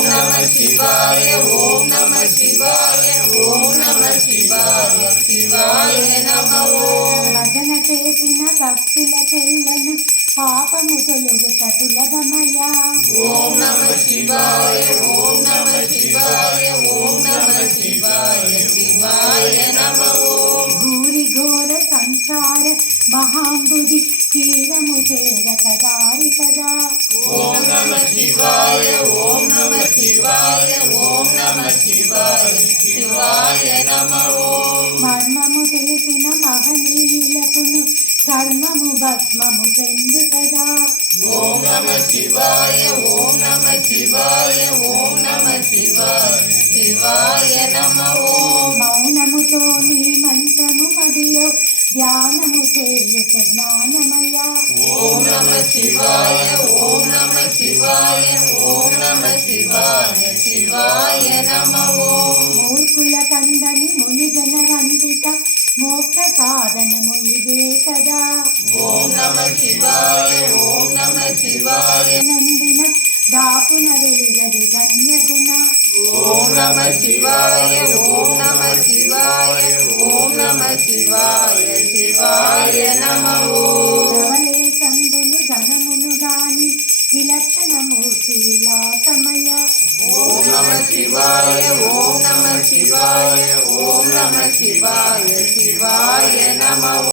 Namah Shivaya, Om Namah Shivaya, Om Namah Shivaya, Shivaya Namah Om. భజన చేసిన భక్తుల చెల్లను పాపము తొలుగుట సులభమయ్యా. ఓం నమః శివాయ, ఓం నమః శివాయ, ఓం నమః శివాయ, శివాయ నమః ఓం. భూరి ఘోర సంసార మహాంబుధి తీరము చేరక దారి కదా. ఓం నమః శివాయ, ఓం నమః శివాయ, ఓం నమః శివాయ, శివాయ నమః ఓం. మర్మము తెలిసిన మహనీయులకును కర్మము భస్మము చెందు కదా. ఓం నమః శివాయ, ఓం నమః శివాయ, ఓం నమః శివాయ, శివాయ నమః ఓం. మౌనముతో నీ మంత్రము మదిలో ధ్యానము చేయుట జ్ఞానమయ. ఓం నమః శివాయ, ఓం నమః శివాయ, ఓం నమః శివాయ, శివాయ నమః ఓం. మూర్ఖుల కందని మునిజన వందిత మోక్ష సాధనము ఇదే కదా. ఓం నమః శివాయ, ఓం నమః శివాయ, నందిన దాపున వెలుగదు ధన్య గుణ. ఓం నమః శివాయ, ఓం నమః శివాయ, ఓం నమః శివాయ, శివాయ నమః ఓం. నవలే సంగులు ఘనమును గాని విలక్షణమూర్తి విలాసమయ. ఓం నమః శివాయ, ఓం నమః శివాయ, ఓం నమః శివాయ, శివాయ నమః